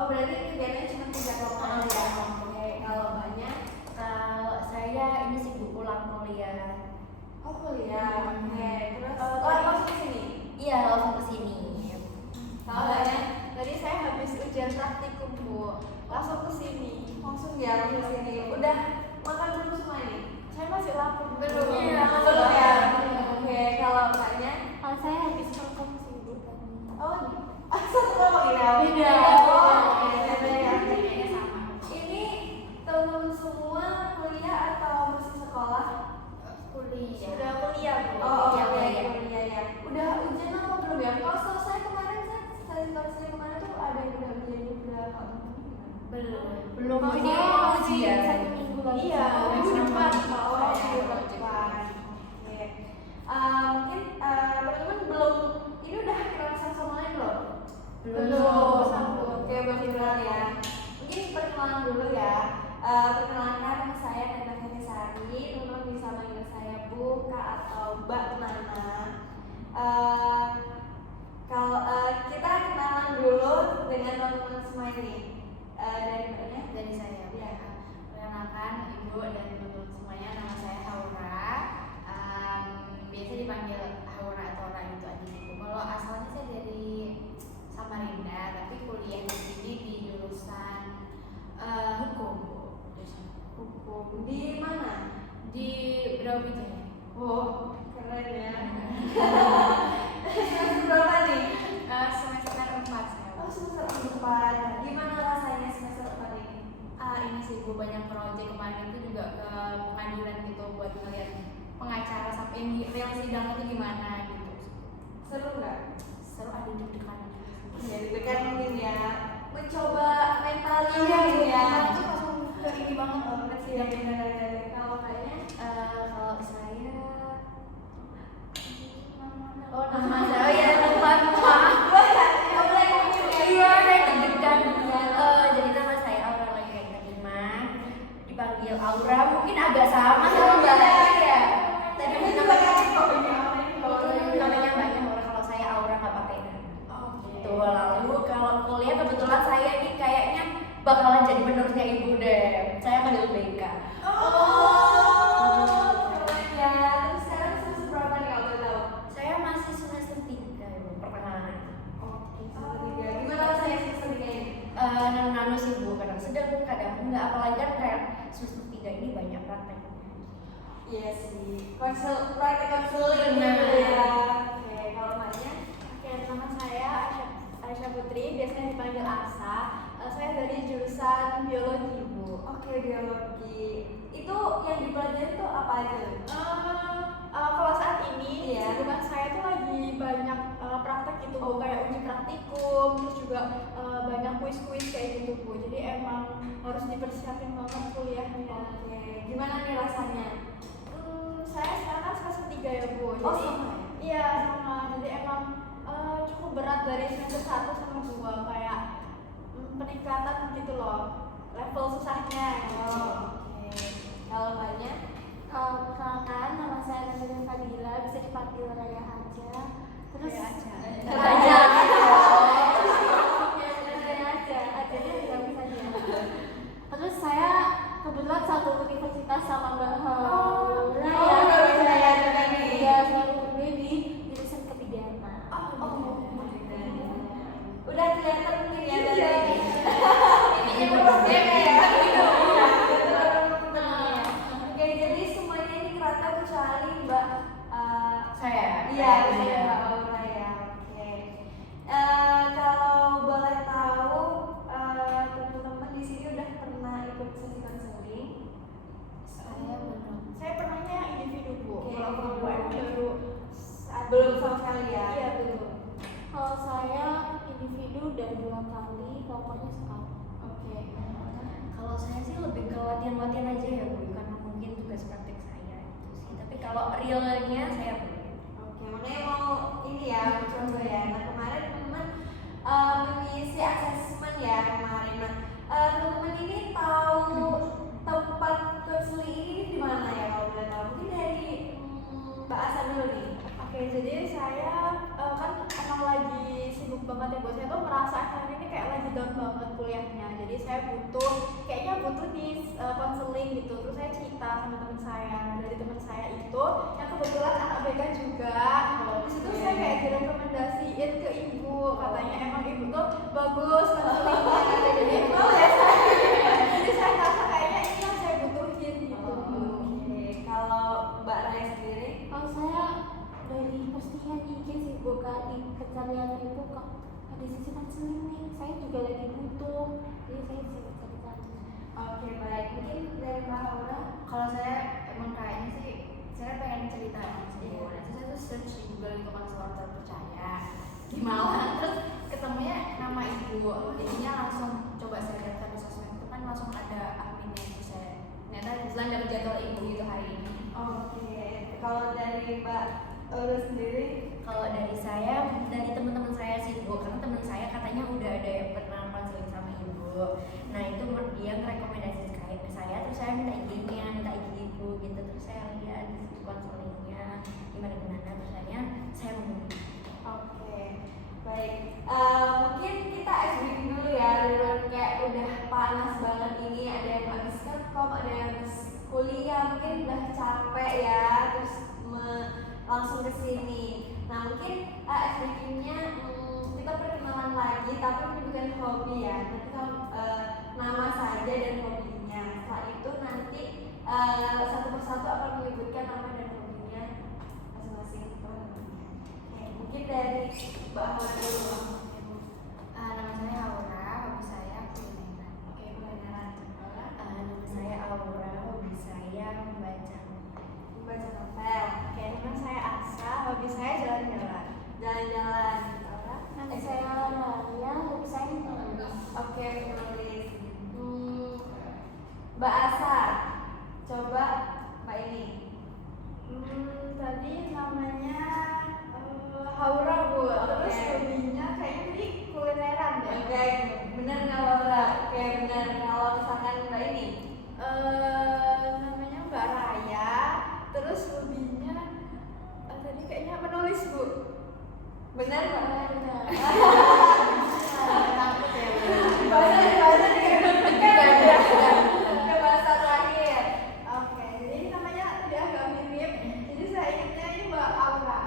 Oh berarti kegiatannya cuma 3 kelompok ya? Oke, kalau banyak? Kalau saya ini sibuk pulang kuliah. Oh kuliah, oke. Terus langsung ke sini? Iya, langsung ke sini. Kalau banyak? Tadi saya habis ujian praktikum Bu, langsung ke sini. Langsung ya, langsung ke sini. Udah makan dulu semua nih? Saya masih lapar. Belum. Iya, belum ya. Oke, kalau banyak? Kalau saya habis rekam sih Bu tadi. Oh, satu kelompok ya? Beda. Beda ya. Ini teman-teman semua kuliah atau masih sekolah? Kuliah. Sudah kuliah Bu. Oh, iya, iya. kuliah ya. Udah ujian apa belum ya? Kalau selesai kemarin saya kemarin tuh ada yang udah ujian juga. Belum Kalau ini saya ujian. masih 1 minggu lagi. Iya, minggu depan. Oh, minggu depan. Oke. Mungkin teman-teman belum ini udah kenal sama lain belum? Oke, berkenalan ya. Mungkin perkenalan dulu ya. Perkenalkan nama saya Nana Sari. Teman-teman bisa manggil saya Bu, Kak atau Mbak Nana. Kalau kita kenalan dulu dengan teman-teman semua ini. Dari Mbaknya? Dari saya. Ya. Perkenalkan Ibu dan teman-teman semuanya, nama saya Haura. Biasa dipanggil Haura atau Ra itu aja sih Bu. Kalau asalnya saya dari Samarinda, tapi kuliah di sini di jurusan hukum Bu. Hukum di mana? Di Brawijaya. Oh, keren ya. Semester berapa nih? Semester 4 saya. Oh, semester 4. Gimana rasanya semester 4 ini? Ini sih Bu, banyak proyek kemarin itu juga ke pengadilan gitu buat ngeliat pengacara sampai real sidang itu gimana gitu. Seru nggak? Seru, ada deg-degan. Ya, deg-degan mungkin ya. Mencoba mentalnya Iya, gitu ya. itu langsung ke ini banget banget sih. Iya, benar-benar. Kalau kayaknya Kalau saya nama saya ya lupa. Nggak boleh ngomong ya. Iya, saya deg-degan. Jadi nama saya Aura lagi Karima, dipanggil Aura, mungkin agak sama Mbak ya. Tadi Ini mungkin juga kan kok ini namanya Mbaknya Aura, kalau saya Aura nggak pakai nama. Gitu. Lalu kalau kuliah kebetulan saya ini kayaknya bakalan jadi penerusnya Ibu deh. Saya ambil BK. keren ya. Terus sekarang semester berapa nih kalau boleh tahu? Saya masih semester 3 Ibu, pertengahan. Oke, semester 3. Gimana rasanya semester 3 ini? Nano sih Bu, kadang sedang, kadang enggak, apalagi kan kayak semester 3 ini banyak prakteknya. Iya sih. Praktek konseling Benar. gitu ya. Oke, kalau Mbaknya? Oke, nama saya Aisyah Putri, biasanya dipanggil Asa. Saya dari jurusan biologi Bu. Oke, biologi. Itu yang dipelajari tuh apa aja? Kalau saat ini Iya. kesibukan saya tuh lagi banyak praktek gitu Bu, kayak uji praktikum, terus juga banyak kuis-kuis kayak gitu Bu. Jadi emang harus dipersiapin banget kuliahnya. Oke, gimana nih rasanya? Saya sekarang kan semester 3 ya Bu. Oh, Jadi sama ya? iya sama. Jadi emang cukup berat dari semester 1 sama 2 kayak peningkatan gitu loh. Level susahnya gitu. Oke. Kalau Mbaknya? Kenalkan, nama saya Nazrin Fadila, bisa dipanggil Raya Haja. Terus Raya Haja. Raya Haja, Hajanya diganti saja. Terus saya kebetulan satu universitas sama Mbak Haura. Raya juga nih. Iya, satu kuliah di jurusan kepidana. Udah kelihatan mungkin ya Iya. dari Ininya berbeda ya. Oke, jadi semuanya ini kerata kecuali Mbak Saya. iya, Mbak Aura ya. Oke. Kalau boleh tahu teman-teman di sini udah pernah ikut sesi konseling? Saya belum. Saya pernahnya individu Bu. Oke, Kalau perempuan individu. baru Belum sama sekali ya? Iya belum. Kalau saya individu udah 2 kali, pokoknya sekali. Oke. Kalau saya sih lebih ke latihan-latihan aja ya Bu, karena mungkin tugas praktek saya itu sih. Tapi kalau realnya saya belum. Oke, makanya mau ini ya, coba ya. Nah kemarin teman-teman mengisi asesmen ya kemarin. Nah teman-teman ini tahu tempat konseling ini di mana ya kalau boleh tahu? Mungkin dari Mbak Asa dulu nih. Oke, jadi saya kan emang lagi sibuk banget ya buat saya tuh merasa akhir ini kayak lagi down banget kuliahnya. Jadi saya kayaknya butuh nih konseling gitu. Terus saya cerita sama teman saya, dari teman saya itu yang kebetulan anak BK juga. Terus itu saya kayak direkomendasiin ke ibu, katanya emang ibu tuh bagus konselingnya. Jadi saya ngerasa kayaknya ini yang saya butuhin gitu. Oke, kalau Mbak Raya sendiri? Kalau saya dari postingan IG sih buka di pencarian itu kok ada sisi konseling nih, saya juga lagi butuh, jadi saya bisa cari-cari. Oke, baik. Mungkin dari Mbak Aura? Kalau saya emang kayaknya sih saya pengen cerita sama ibu. Nanti saya tuh search di Google itu konselor terpercaya di Malang, terus ketemunya nama ibu. Jadinya langsung coba saya daftar di sosmed itu kan langsung ada adminnya itu saya. Ternyata selain dapat jadwal ibu itu hari ini. Oke, kalau dari Mbak Aura sendiri? Kalau dari saya, dari teman-teman saya sih Bu, karena teman saya katanya udah ada yang pernah konseling sama ibu. Nah itu dia ngerekomendasi ke saya, terus saya minta IG-nya, minta IG ibu gitu, terus saya lihat di situ konselingnya gimana, terus akhirnya saya memilih. Oke, baik. Mungkin kita explain dulu ya, daripada kayak udah panas banget ini, ada yang habis kerkom, ada yang habis kuliah, mungkin udah capek ya, terus langsung ke sini. Nah mungkin explain-nya kita perkenalan lagi, tapi ini bukan hobi ya. Nanti kalau nama saja dan hobinya. Setelah itu nanti satu persatu akan menyebutkan nama dan hobinya masing-masing teman-temannya. Oke, mungkin dari Mbak Aura dulu. Nama saya Aura, hobi saya kulineran. Oke, kulineran. Nama saya Aura, hobi saya membaca novel. Oke, nama saya Asa, hobi saya jalan-jalan. Jalan-jalan. Nanti saya Raya, hobi saya menulis. Oke, menulis. Mbak Asa, coba Mbak ini. Tadi namanya Haura Bu, terus Oke. hobinya kayaknya tadi kulineran deh. Oke, benar nggak Laura? Oke, benar. Kalau misalkan Mbak ini, Namanya Mbak Raya, terus hobinya tadi kayaknya menulis Bu. benar nggak? Takut ya. Bahasa ke bahasa terakhir. Oke, jadi ini namanya tadi agak mirip. Jadi saya ingatnya ini Mbak Aura.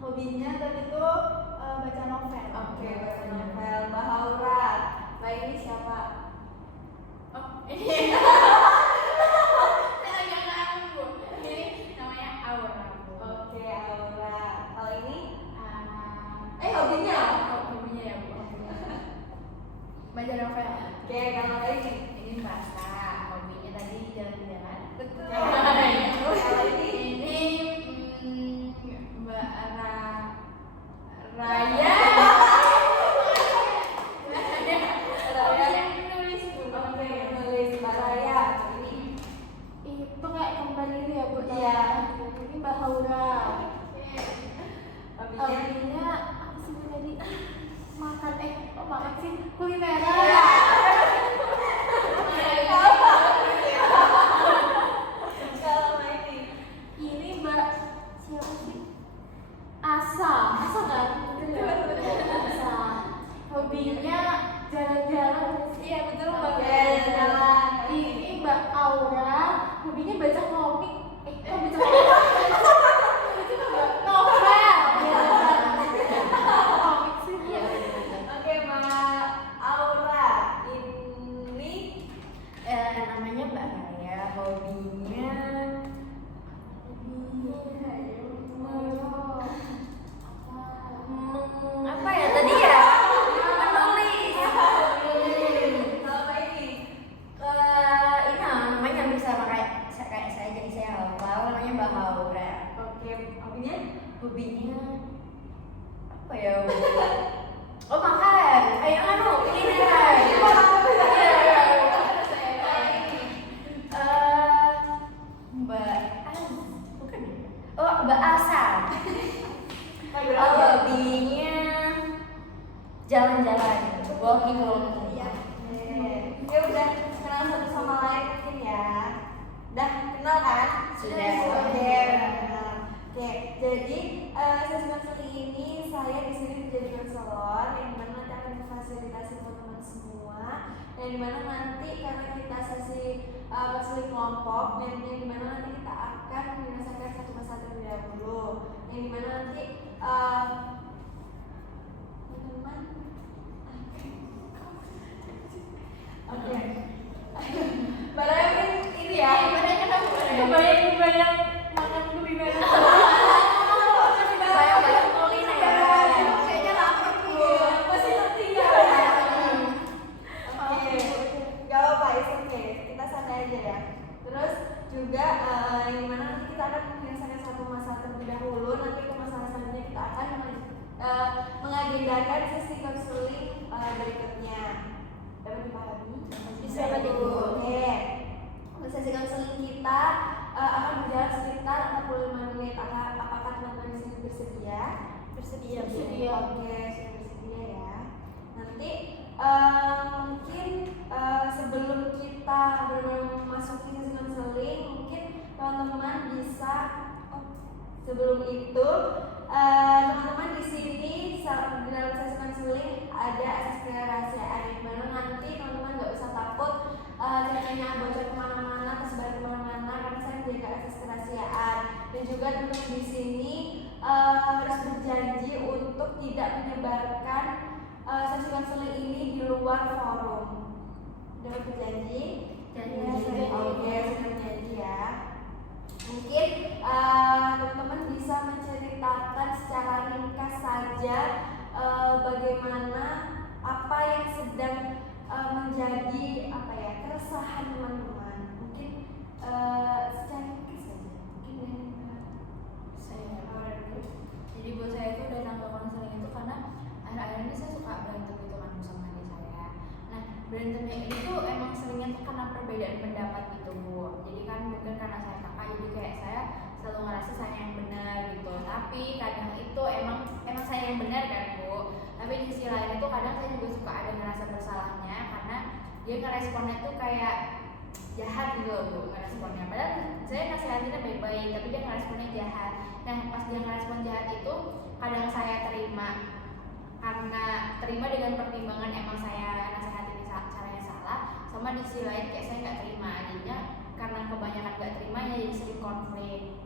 Hobinya tadi tuh baca novel. Oke, baca novel. Mbak Aura. Mbak ini siapa? Oh, ini. Saya agak nganu Bu. Ini namanya Aura Bu. Oke, Aura. Kalau ini? Hobinya Hobinya. ya Bu. Baca novel. Oke, kalau Mbak ini? Ini bahasa. Hobinya tadi jalan-jalan. Betul. Kalau Kalau ini? ini Mbak Raya. Hobinya menulis Bu. Oke, menulis Mbak Raya. Ini? Itu kayak kembali ya Bu. Iya. Ini Mbak Haura. Hobinya? Hobinya apa sih Bu tadi? Makan, makan sih kulineran. Kalau Mbak ini? Ini Mbak siapa sih? Asa nggak? Asa. Hobinya jalan-jalan. Iya betul Mbak. Oke, jalan. Ini Mbak Aura, hobinya baca komik. Kok baca komik? Novel. Komik sih. Iya betul. Oke, Mbak Aura. Ini? Namanya Mbak Raya, hobinya apa ya tadi ya? Menulis. Kalau Mbak ini? Ini namanya bisa kayak saya jadi saya hafal, namanya Mbak Haura. Oke, hobinya? Hobinya apa ya? Oh makan, ayo anu kulineran. Iya. Mbak bukan ya? Oh Mbak Asa. Hobinya jalan-jalan, walking. Iya. Ya udah kenal satu sama lain mungkin ya. Udah kenal kan? Sudah. Oke, udah kenal. Oke, Oke, jadi sesi konseling ini saya di sini menjadi konselor yang dimana nanti akan memfasilitasi teman-teman semua, yang dimana nanti karena kita sesi konseling kelompok, dan yang dimana nanti kita akan menyelesaikan satu masalah terlebih dahulu, yang dimana nanti teman-teman, oke, barangkali ini ya, Kebayang makan lebih banyak. Bayang-bayang kuliner ya. Kayaknya lapar Bu. masih tertinggal ya. Oke, gak apa-apa, it's okay. Kita santai aja ya. Terus juga yang dimana nanti kita akan menyelesaikan satu masalah terlebih dahulu. Nanti ke masalah selanjutnya kita akan mengagendakan sesi konseling berikutnya. Dapat dipahami? Bisa, Pak, Ibu. Oke. Untuk sesi konseling kita akan berjalan sekitar 45 menit. Apakah teman-teman di sini bersedia? Bersedia. Oke, sudah bersedia ya. Nanti mungkin sebelum kita memasuki sesi konseling, mungkin teman-teman bisa sebelum itu teman-teman di sini di dalam sesi konseling ada asas kerahasiaan, di mana nanti teman-teman nggak usah takut ceritanya bocor kemana-mana, tersebar kemana-mana, karena saya menjaga asas kerahasiaan. Dan juga teman-teman di sini harus berjanji untuk tidak menyebarkan sesi konseling ini di luar forum. Udah berjanji? Janji. Oke, sudah berjanji ya. Mungkin teman-teman bisa menceritakan secara ringkas saja bagaimana apa yang sedang menjadi keresahan teman-teman. Mungkin secara ringkas saja. Mungkin Saya jadi buat saya itu datang ke konseling itu karena akhir-akhir ini saya suka berantem gitu kan sama adik saya. Nah, berantemnya ini tuh emang seringnya tuh karena perbedaan pendapat gitu Bu. Jadi kan mungkin karena saya kakak, jadi kayak saya selalu ngerasa saya yang benar gitu. Tapi kadang itu emang saya yang benar kan Bu. Tapi di sisi lain itu kadang saya juga suka ada ngerasa bersalahnya karena dia ngeresponnya tuh kayak jahat gitu loh Bu, ngeresponnya. Padahal saya nasihatinnya baik-baik, tapi dia ngeresponnya jahat. Nah, pas dia ngerespon jahat itu kadang saya terima karena terima dengan pertimbangan emang saya nasihatin caranya salah, sama di sisi lain kayak saya nggak terima, jadinya karena kebanyakan nggak terima ya jadi sering konflik.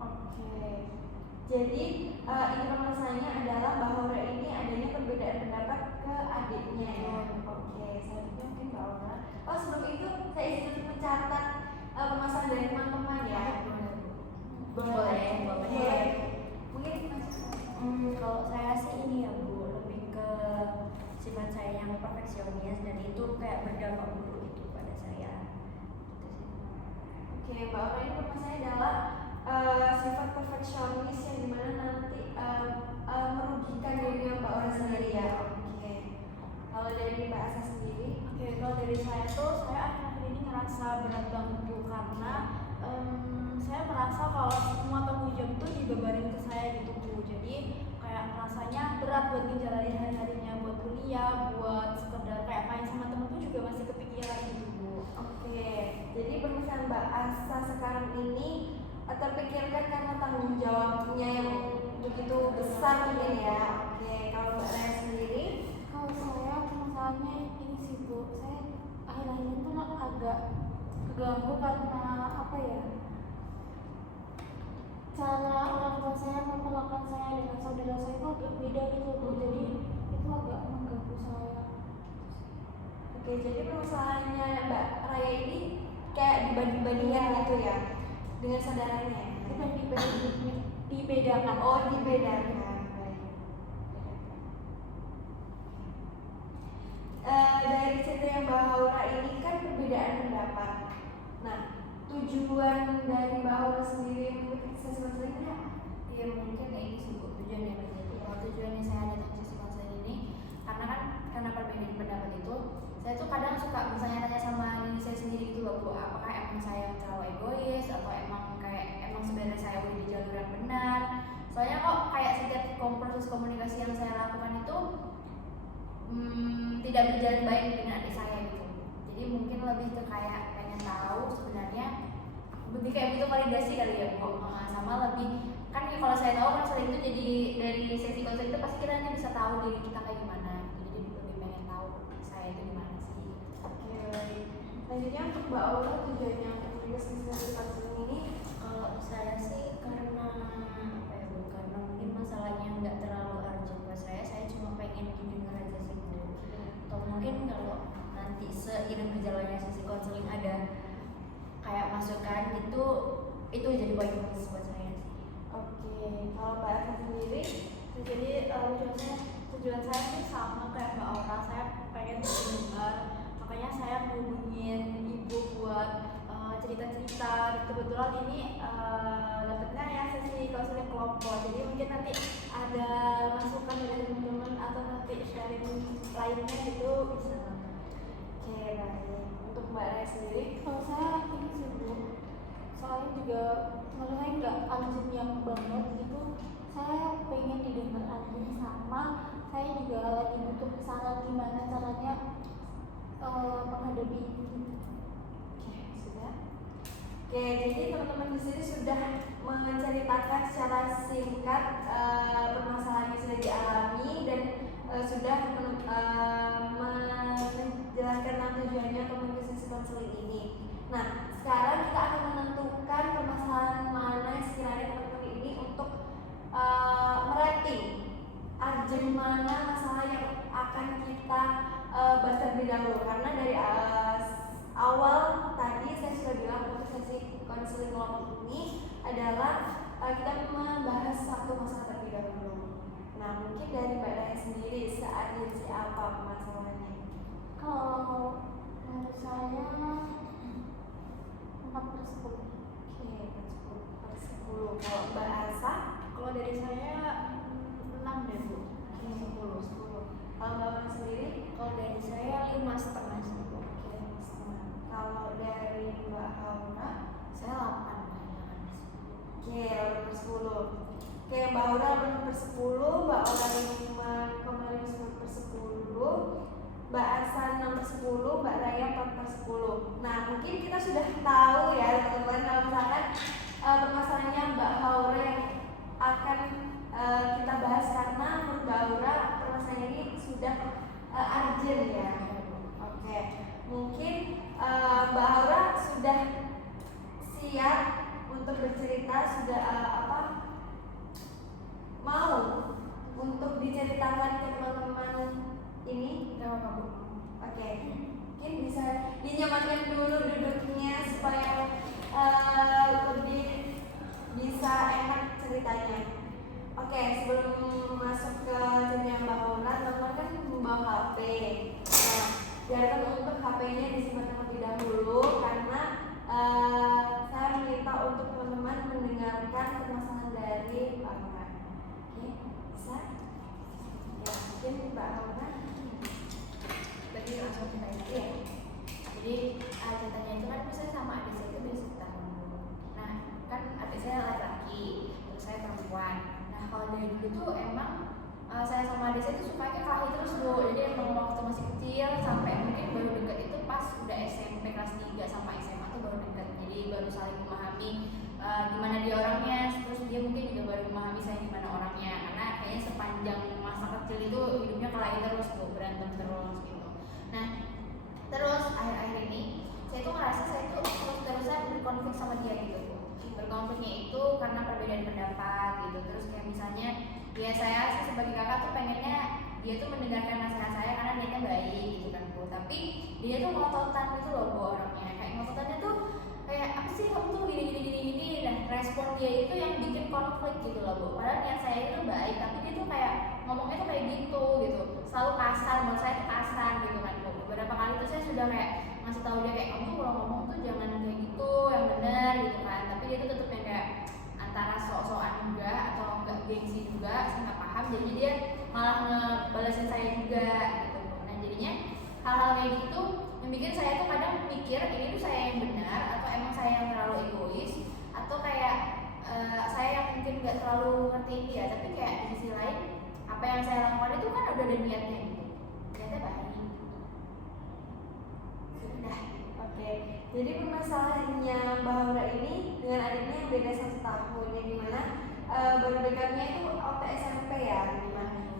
Oke. Jadi inti permasalahannya adalah bahwa ini adanya perbedaan pendapat ke adiknya ya. Oke, selanjutnya mungkin Mbak Aura. Oh, sebelum itu saya izin untuk mencatat permasalahan dari teman-teman ya. Boleh. Oke. Mungkin Kalau saya sih ini ya Bu, lebih ke sifat saya yang perfeksionis dan itu kayak berdampak buruk gitu pada saya. Gitu sih. Oke, Mbak Aura ini permasalahannya adalah sifat perfeksionis yang dimana nanti merugikan diri Mbak Aura sendiri ya. Oke. Kalau dari Mbak Asa sendiri? Oke, kalau dari saya tuh saya akhir-akhir ini ngerasa berat banget Bu, karena saya merasa kalau semua tanggung jawab tuh dibebanin ke saya gitu Bu. Jadi kayak rasanya berat buat ngejalanin hari-harinya, buat kuliah, buat sekedar kayak main sama temen tuh juga masih kepikiran gitu Bu. Oke, jadi permasalahan Mbak Asa sekarang ini terpikirkan karena tanggung jawabnya yang begitu besar mungkin ya. Oke, kalau Mbak Raya sendiri? Kalau saya masalahnya ini sih Bu, saya akhir-akhir ini tuh agak keganggu karena apa ya, cara orang tua saya memperlakukan saya dengan saudara saya itu agak beda gitu Bu, jadi itu agak mengganggu saya. Oke, jadi permasalahannya Mbak Raya ini kayak dibanding-bandingkan gitu ya dengan saudaranya. Bukan dibedakan. Oh, dibedakan. Baik. Dari cerita yang Mbak Aura ini kan perbedaan pendapat. Nah, tujuan dari Mbak Aura sendiri mengikuti sesi konseling ini apa? Ya mungkin ini sih Bu tujuannya menjadi. Kalau tujuannya saya datang ke sesi konseling ini karena perbedaan pendapat itu, saya tuh kadang suka misalnya tanya sama diri saya sendiri gitu loh Bu, apakah emang saya terlalu egois atau emang sebenarnya saya udah di jalur yang benar. Soalnya kok kayak setiap proses komunikasi yang saya lakukan itu tidak berjalan baik dengan adik saya gitu. Jadi mungkin lebih ke kayak pengen tahu sebenarnya lebih kayak butuh validasi kali ya Bu, sama lebih kan ya kalau saya tahu konseling itu jadi dari sesi konseling itu pasti kita hanya bisa tahu diri kita kayak gimana gitu. Jadi lebih pengen tahu saya itu gimana sih. Oke, baik. Selanjutnya untuk Mbak Aura, tujuannya untuk menulis sesi konseling ini Kalau saya sih karena apa ya Bu, karena mungkin masalahnya nggak terlalu urgent buat saya cuma pengen didengar aja sih Bu. Atau mungkin kalau nanti seiring berjalannya sesi konseling ada kayak masukan gitu, itu jadi poin plus buat saya sih. Oke, kalau Mbak Asa sendiri, Jadi tujuan saya sih sama kayak Mbak Aura, saya pengen didengar, makanya saya hubungin ibu buat cerita-cerita. Kebetulan ini dapetnya ya sesi konseling kelompok, jadi mungkin nanti ada masukan dari teman-teman atau nanti sharing lainnya gitu bisa. oke baik. Untuk Mbak Raya sendiri, Kalau saya ini sih Bu, soalnya juga kalau saya nggak urgent yang banget gitu, saya pengen didengar aja, sama saya juga lagi butuh saran gimana caranya menghadapi ini. oke sudah. Oke, jadi teman-teman di sini sudah menceritakan secara singkat permasalahan yang sudah dialami dan sudah menjelaskan tujuannya untuk mengikuti sesi konseling ini. Nah, sekarang kita akan menentukan permasalahan mana sekiranya teman-teman ini untuk merating urgent mana masalah yang akan kita bahas terlebih dahulu, karena dari awal tadi saya sudah bilang untuk sesi konseling kelompok ini adalah kita membahas satu masalah terlebih dahulu. Nah, mungkin dari Mbak Raya sendiri, seurgensi apa masalahnya? Kalau menurut saya 4/10. Oke, 10/10. Kalau Mbak Asa, Kalau dari saya 6 deh Bu, 10. 10. Kalau Mbak Asa sendiri? Kalau dari saya 5,5 sih Bu. Oke, 5,5. Kalau dari Mbak Aura? Saya 8 Oke, 8/10. Oke, Mbak Aura 8/10, Mbak Aura 5,5/10, Mbak Asa 6/10, Mbak Raya 4/10. Nah, mungkin kita sudah tahu ya teman-teman, kalau misalkan permasalahannya Mbak Aura yang akan kita bahas, karena menurut Mbak Aura permasalahan ini sudah urgent ya. Oke, mungkin Mbak Aura sudah siap untuk bercerita, sudah mau untuk diceritakan ke teman-teman ini? Gak apa-apa Bu. Oke, mungkin bisa dinyamankan dulu duduknya supaya lebih bisa enak ceritanya. Oke, sebelum masuk ke cerita Mbak Aura, teman-teman kan membawa HP. Nah, biarkan untuk HP-nya disimpan terlebih dahulu, karena saya meminta untuk teman-teman mendengarkan permasalahan dari Mbak Aura. Oke, bisa? Ya, mungkin Mbak Aura. Berarti langsung kita ini. Iya. Jadi ceritanya itu kan saya sama adik saya itu beda setahun dulu. Nah, kan adik saya laki-laki, terus saya perempuan. Nah, kalau dari dulu tuh emang saya sama adik saya tuh sukanya kelahi terus Bu. Jadi emang waktu masih kecil sampai mungkin baru deket itu pas udah SMP kelas 3 sama SMA tuh baru deket. Jadi baru saling memahami gimana dia orangnya, terus dia mungkin juga baru memahami saya gimana orangnya. Karena kayaknya sepanjang masa kecil itu hidupnya kelahi terus Bu, berantem terus gitu. Nah, terus akhir-akhir ini saya tuh ngerasa saya tuh terus-terusan berkonflik sama dia gitu Bu. Berkonfliknya itu karena perbedaan pendapat gitu. Terus kayak misalnya ya saya sih sebagai kakak tuh pengennya dia tuh mendengarkan nasihat saya karena niatnya baik gitu kan Bu. Tapi dia tuh ngototan gitu loh Bu orangnya. Kayak ngototannya tuh kayak apa sih kamu tuh gini. Dan respon dia itu yang bikin konflik gitu loh Bu. Padahal niat saya itu baik, tapi dia tuh kayak ngomongnya tuh kayak gitu. Selalu kasar, menurut saya tuh kasar gitu kan Bu. Beberapa kali tuh saya sudah kayak ngasih tahu dia kayak kamu kalau ngomong tuh jangan kayak gitu, yang benar gitu kan. Tapi dia tuh tetap yang kayak antara sok-sokan juga atau enggak gengsi juga, saya nggak paham. Jadi dia malah ngebalesin saya juga gitu. Nah jadinya hal-hal kayak gitu yang bikin saya tuh kadang mikir ini tuh saya yang benar atau emang saya yang terlalu egois atau kayak saya yang mungkin nggak terlalu ngertiin dia. Tapi kayak di sisi lain apa yang saya lakukan itu kan udah ada niatnya gitu, niatnya baik. Sudah. Oke, jadi permasalahannya Mbak Aura ini dengan adiknya yang beda 1 tahun, yang dimana baru dekatnya itu waktu SMP ya.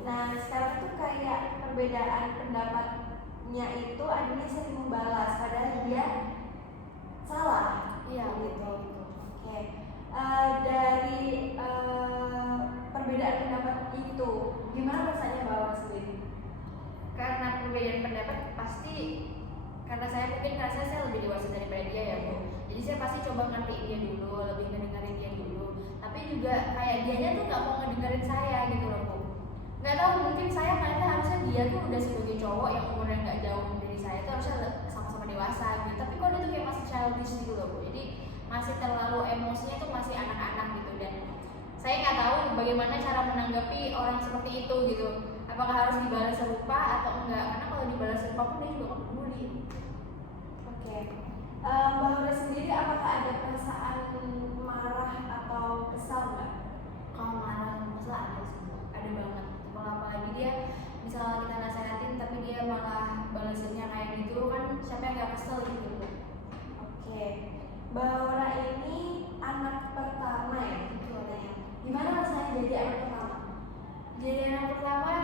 Nah sekarang tuh kayak perbedaan pendapatnya itu adiknya sering membalas padahal dia salah. Iya gitu. gitu. Oke. Dari perbedaan pendapat itu gimana rasanya Mbak sendiri? Karena perbedaan pendapat pasti, karena saya mungkin ngerasa saya lebih dewasa daripada dia ya Bu, jadi saya pasti coba ngertiin dia dulu, lebih ngedengerin dia dulu. Tapi juga kayak dianya tuh nggak mau ngedengerin saya gitu loh Bu. Nggak tahu, mungkin saya ngeliatnya harusnya dia tuh udah sebagai cowok yang umurnya nggak jauh dari saya tuh harusnya sama-sama dewasa gitu. Tapi kok dia tuh kayak masih childish gitu loh Bu, jadi masih terlalu emosinya tuh masih anak-anak gitu. Dan saya nggak tahu bagaimana cara menanggapi orang seperti itu gitu. Apakah harus dibalas serupa atau enggak? Karena kalau dibalas serupa pun dia juga nggak peduli. Oke. Mbak Aura sendiri apakah ada perasaan marah atau kesal nggak? Kalau marah masalah ada sih Bu. Ada banget. Kalau apalagi dia misalnya kita nasehatin tapi dia malah balasinnya kayak gitu kan, siapa yang nggak kesel gitu Bu. Oke. Mbak Aura ini anak pertama ya? Betul ya. Gimana rasanya jadi anak pertama? Jadi anak pertama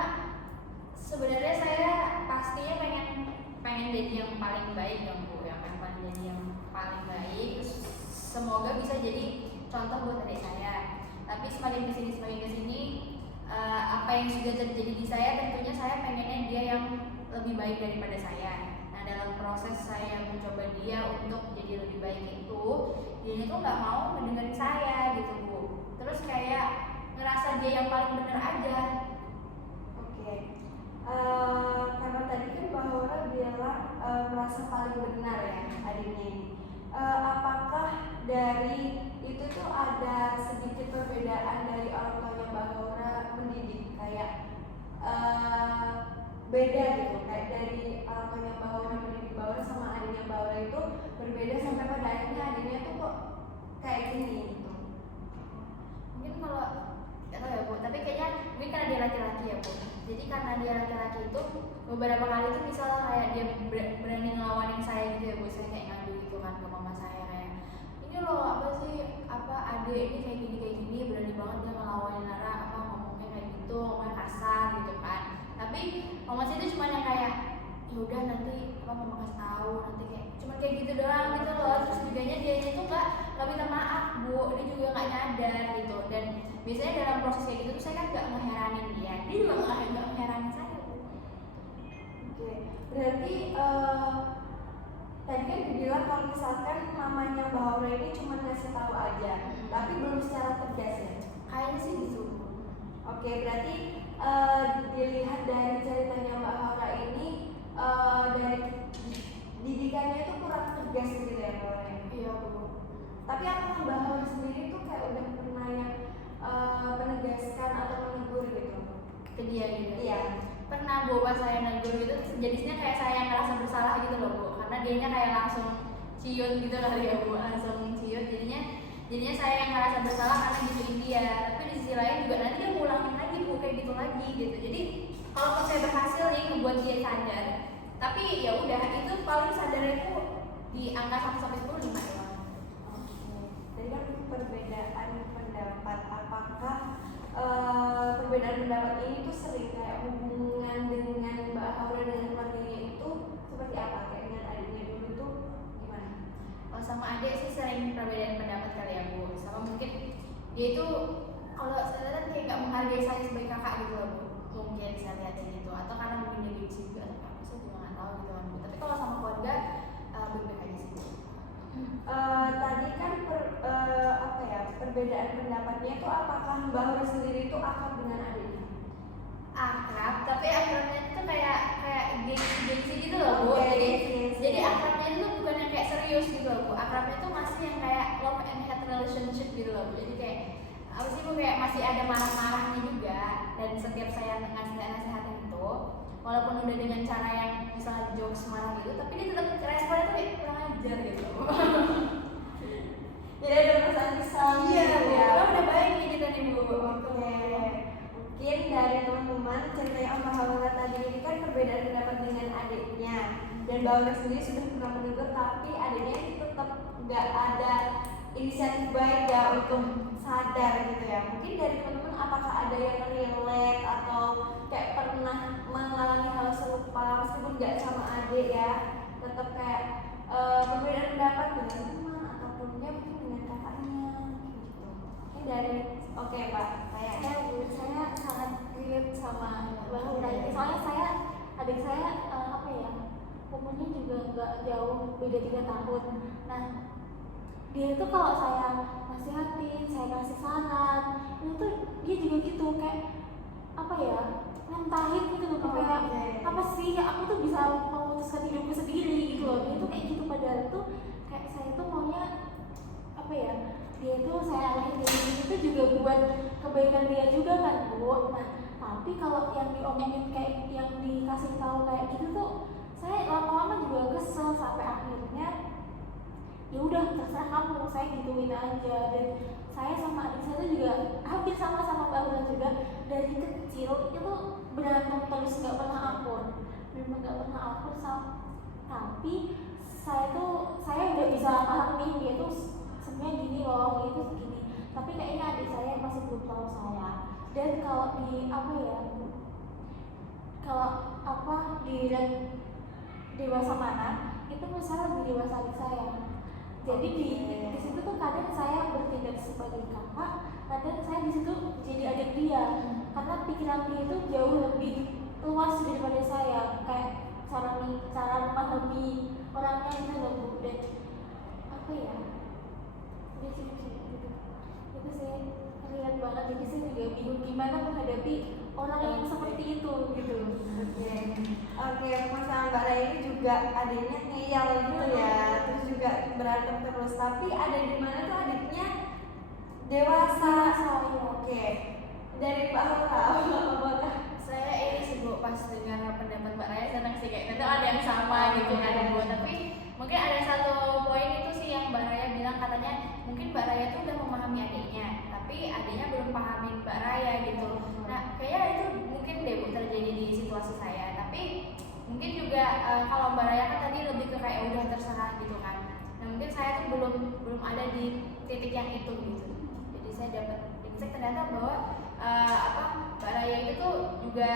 sebenarnya saya pastinya pengen jadi yang paling baik dong Bu, yang pengen jadi yang paling baik. Terus semoga bisa jadi contoh buat adik saya. Tapi semakin kesini apa yang sudah terjadi di saya, tentunya saya pengennya dia yang lebih baik daripada saya. Nah dalam proses saya mencoba dia untuk jadi lebih baik itu, dia itu nggak mau mendengarin saya gitu Bu. Terus kayak ngerasa dia yang paling benar aja. Oke. Karena tadi kan Mbak Aura bilang merasa paling benar ya adiknya ini. Apakah dari itu tuh ada sedikit perbedaan dari orang tuanya Mbak Aura mendidik kayak beda gitu, kayak dari orang tuanya Mbak Aura mendidik Mbak Aura sama adiknya Mbak Aura itu berbeda sampai pada akhirnya adiknya tuh kok kayak gini gitu. Mungkin kalau nggak tahu ya Bu, tapi kayaknya mungkin karena dia laki-laki ya Bu. Jadi karena dia laki-laki itu beberapa kali tuh misalnya kayak dia berani ngelawanin saya gitu ya Bu, saya kayak ngadu gitu kan ke mama saya kayak, ini loh apa sih, apa adik ini kayak gini berani banget dia ngelawanin Nara, apa ngomongnya kayak gitu, ngomongnya kasar gitu kan. Tapi mama saya itu cuma yang kayak ya udah nanti apa mama kasih tahu nanti, kayak cuma kayak gitu doang gitu loh. Terus juganya dia itu nggak minta maaf Bu, dia juga nggak nyadar gitu. Dan biasanya dalam proses kayak gitu tuh saya kan nggak ngeheranin dia juga nggak ngeheranin saya Bu. Oke, berarti tadi kan dibilang kalau misalkan mamanya Mbak Aura ini cuma ngasih tahu aja, tapi belum secara tegas ya. Kayaknya sih gitu. Oke, berarti dilihat dari ceritanya Mbak Aura ini dari didikannya itu kurang tegas gitu ya Mbak Aura. Iya Bu. Tapi apakah Mbak Aura sendiri tuh kayak udah pernah yang menegaskan atau menegur gitu? Ke dia gitu. Iya. Pernah Bu, pas saya negur gitu jadinya kayak saya yang ngerasa bersalah gitu loh Bu, karena dianya kayak langsung ciut gitu kali ya Bu, langsung ciut jadinya saya yang ngerasa bersalah karena gituin dia. Tapi di sisi lain juga nanti dia ngulangin lagi Bu, kayak gitu lagi gitu. Jadi kalau saya berhasil nih ngebuat dia sadar, tapi ya udah itu paling sadarnya itu di angka 1 sampai 10 5 doang. Jadi kan perbedaan pendapat, apakah perbedaan pendapat ini tuh sering kayak hubungan dengan Mbak Aura dengan keluarganya itu seperti apa? Kayak dengan adiknya dulu tuh gimana? Kalau sama adik sih sering perbedaan pendapat kali ya Bu. Sama mungkin dia itu kalau saya lihat kayak nggak menghargai saya sebagai kakak gitu loh Bu. Mungkin saya lihat gitu, atau karena mungkin dia benci juga atau apa, saya juga nggak tahu gitu kan Bu. Tapi kalau sama keluarga baik-baik aja sih Bu. Tadi kan perbedaan pendapatnya itu apakah Mbak Aura sendiri itu akrab dengan adiknya? Akrab, tapi akrabnya itu kayak gengsi gitu loh Bu. Oke, Jadi gengsi. jadi akrabnya itu bukan yang kayak serius gitu loh Bu. Akrabnya itu masih yang kayak love and hate relationship gitu loh Bu. Jadi kayak apa sih Bu, kayak masih ada marah-marahnya juga. Dan setiap saya ngasih nasihatin itu, walaupun udah dengan cara yang misalnya jokes marah gitu, tapi dia tetap responnya tuh kayak kurang ajar gitu loh Bu. Jadi ada perasaan kesal Iya gitu Bu, ya. lo udah baik nih kita nih Bu. Oke. Mungkin dari teman-teman ceritanya Om Mbak Aura tadi ini kan perbedaan pendapat dengan adiknya, dan Mbak Aura sendiri sudah pernah menegur tapi adiknya itu tetap nggak ada inisiatif baik ya untuk sadar gitu ya. Mungkin dari teman-teman apakah ada yang relate atau kayak pernah mengalami hal serupa meskipun nggak sama adik ya, tetap kayak perbedaan pendapat dengan teman ataupun ya mungkin dengan kakaknya gitu. Ini dari oke Pak, Saya sangat relate sama Mbak Hura ini. Soalnya adik saya apa ya, umurnya juga nggak jauh, beda 3 tahun. Nah, dia itu kalau saya nasihatin, saya kasih saran, itu tuh dia juga gitu kayak apa ya, ngentahin gitu loh, kayak apa sih ya, aku tuh bisa memutuskan hidupku sendiri gitu loh. Dia tuh kayak gitu, padahal tuh kayak saya tuh maunya apa ya, dia tuh saya arahin dari itu juga buat kebaikan dia juga kan Bu. Nah, tapi kalau yang diomongin kayak yang dikasih tahu kayak gitu tuh saya lama-lama juga kesel, sampai akhirnya ya udah terserah kamu, saya gituin aja. Dan saya sama adik saya tuh juga hampir sama Mbak Hura juga, dari kecil itu berantem terus, nggak pernah akur, benar nggak pernah akur tapi saya udah bisa paham nih dia tuh sebenarnya gini loh, dia tuh gini, tapi kayaknya adik saya masih belum tahu saya. Dan kalau di apa ya, kalau apa di dewasa mana itu menurut saya lebih dewasa adik saya. Jadi di situ tuh kadang saya bertindak sebagai kakak, kadang saya di situ jadi adik dia, karena pikiran dia itu jauh lebih luas daripada saya, kayak cara memahami orangnya itu loh Bu. Dan apa ya, dia sih gitu. Itu saya relate banget, jadi saya juga bingung gimana menghadapi orang yang seperti itu gitu. Oke, masalah Mbak Raya ini juga adiknya ngeyel gitu ya, terus juga berantem terus. Tapi ada di mana tuh adiknya dewasa. Oke, dari Mbak Hura, apakah Saya ini sih Bu, pas dengar pendapat Mbak Raya senang sih, kayak tentu ada yang sama gitu kan Bu. Tapi mungkin ada satu poin itu sih yang Mbak Raya bilang, katanya mungkin Mbak Raya tuh udah memahami adiknya, tapi adiknya belum pahami Mbak Raya gitu. Nah, kayaknya itu mungkin deh Bu terjadi di situasi saya. Tapi mungkin juga kalau Mbak Raya kan tadi lebih ke kayak udah terserah gitu kan. Nah, mungkin saya tuh belum ada di titik yang itu gitu. Jadi saya dapat insight ternyata bahwa Mbak Raya itu tuh juga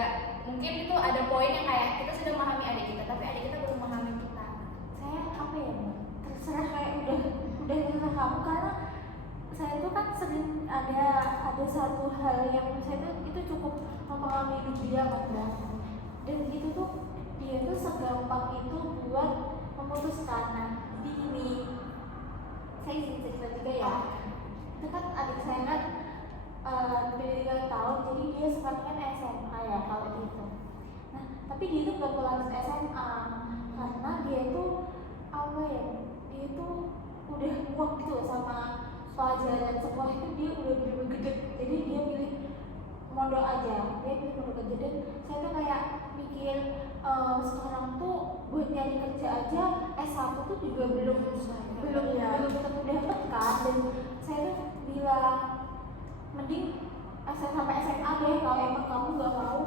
mungkin itu ada poin yang kayak kita sudah memahami adik kita, tapi adik kita belum memahami kita. Saya apa ya, terserah, kayak udah terserah kamu, karena saya itu kan sering ada satu hal yang menurut saya itu cukup mempengaruhi hidup dia kan. Dan itu tuh dia tuh segampang itu buat memutuskan. Nah, di ini saya izin cerita juga ya. Itu kan adik saya kan beda 3 tahun, jadi dia sekarang kan SMA ya kalau gitu. Nah, tapi dia itu gak lanjut SMA karena dia itu apa ya, dia itu udah muak gitu sama pelajaran sekolah itu, dia udah bener-bener gede. Jadi dia pilih mondok aja, dia pilih mondok aja. Dan saya tuh kayak mikir sekarang tuh buat nyari kerja aja S1 tuh juga belum tentu dapet kan. Dan saya tuh bilang mending sampai SMA deh, kalau emang kamu gak mau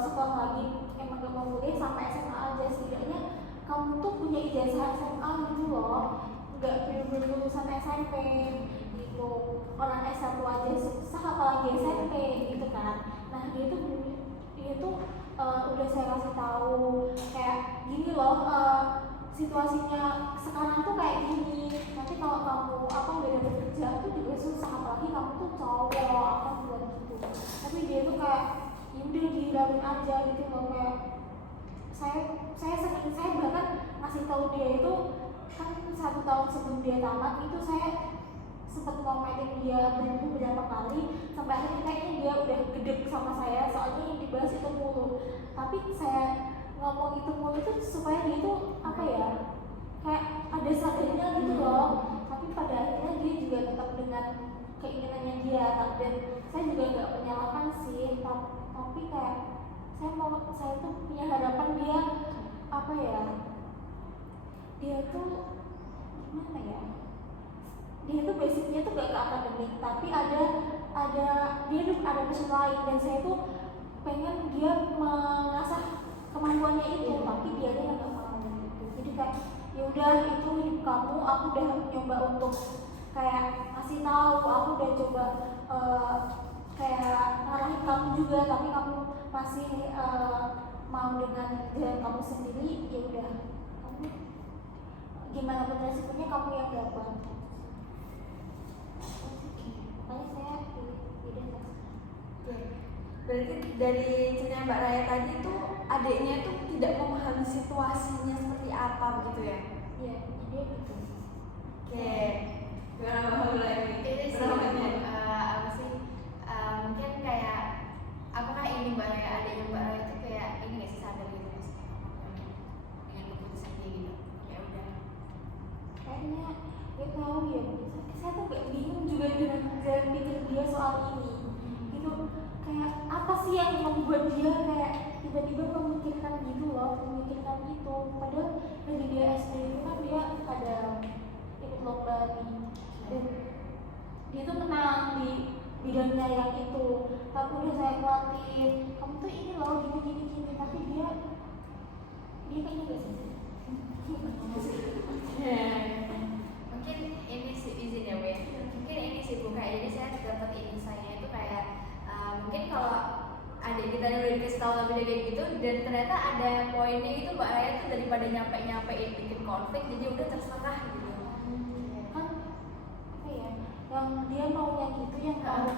sekolah lagi, emang gak mau kuliah, sampai SMA aja. Setidaknya kamu tuh punya ijazah SMA gitu loh, gak bener-bener lulusan SMP gitu. Orang S1 aja susah, apalagi SMP gitu kan. Nah, dia tuh udah saya kasih tahu kayak gini loh, situasinya sekarang tuh kayak gini. Nanti kalau kamu nggak dapet kerja tuh juga susah, apalagi kamu tuh cowok apa buat gitu. Tapi dia tuh kayak udah dihilangin aja gitu loh. Kayak saya bahkan ngasih tahu dia itu kan 1 tahun sebelum dia tamat itu, saya sempat ngomelin dia beberapa kali, sampai akhirnya kayaknya dia udah gede sama saya, soalnya yang dibahas itu mulu. Tapi saya ngomong itu mulu itu supaya dia itu apa ya, kayak ada sadarnya gitu loh. Tapi pada akhirnya dia juga tetap dengan keinginannya dia. Dan saya juga nggak menyalahkan sih, tapi kayak saya tuh punya harapan dia apa ya, dia tuh gimana ya, dia tuh basicnya tuh gak ke akademik, tapi dia tuh ada passion lain. Dan saya tuh pengen dia mengasah kemampuannya itu, tapi dia yang gak mau gitu. Jadi kayak ya udah, itu hidup kamu, aku udah nyoba untuk kayak ngasih tahu aku udah coba kayak ngarahin kamu juga, tapi kamu masih mau dengan jalan kamu sendiri. Ya udah, kamu gimana pun resikonya kamu yang dapat. Makanya saya pilih Oke. Berarti dari cerita Mbak Raya tadi tuh adiknya tuh tidak memahami situasinya seperti apa begitu ya? ya jadi gitu. Oke. Gimana Mbak Haula ini? Ini sih Pendampingnya? apa sih mungkin kayak apakah ini Mbak Raya, adanya Mbak Raya itu kayak ini nggak sih, sadar gitu nggak sih dengan keputusan dia gitu, ya udah. Kayaknya dia tahu ya, saya tuh kayak bingung juga dengan jalan pikir dia soal ini. Itu kayak apa sih yang membuat dia kayak tiba-tiba memikirkan gitu loh, memikirkan itu. Padahal dari dia SD itu kan dia ada ikut lomba nih, dan dia tuh menang di bidangnya yang itu. Tapi udah saya khawatir, kamu tuh ini loh gini, tapi dia kayaknya gak sih. Mungkin ini sih izin ya Wei, mungkin ini sih Bu, kayak jadi saya dapat insight-nya itu kayak mungkin kalau adik kita udah dikasih tahu lebih kayak gitu dan ternyata ada poinnya itu Mbak Raya tuh daripada nyampe-nyampein bikin konflik, jadi udah terserah gitu. Kan apa ya, yang dia maunya gitu, yang ada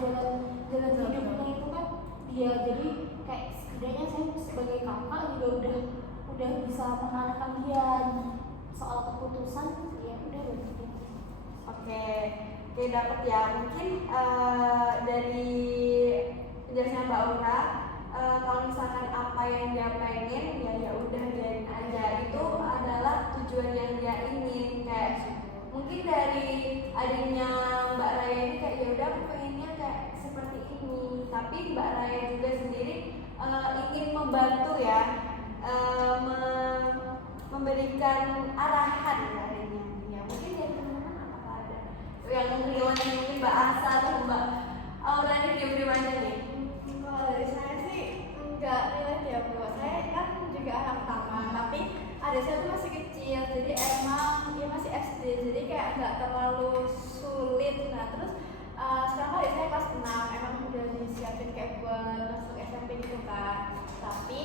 jalan hidupnya itu kan dia. Jadi kayak setidaknya saya sebagai kakak juga udah bisa mengarahkan dia soal keputusan. Ya udah begitu. Oke, dapat ya. Mungkin dari penjelasan Mbak Aura, kalau misalkan apa yang dia pengen ya udah biarin aja. Itu adalah tujuan yang dia ingin. Kayak mungkin dari adiknya Mbak Raya ini kayak ya udah aku pengennya kayak seperti ini. Tapi Mbak Raya juga sendiri ingin membantu ya, memberikan arahan darinya. Ya mungkin dari teman-teman apakah ada yang relate, mungkin Mbak Asa atau Mbak Aura ini diam-diam aja nih. Kalau dari saya sih enggak relate ya Bu. Saya kan juga anak pertama, tapi adik saya tuh masih kecil, jadi emang dia masih SD, jadi kayak enggak terlalu sulit. Nah terus sekarang adik saya kelas 6, emang udah disiapin kayak buat masuk SMP gitu kan. Tapi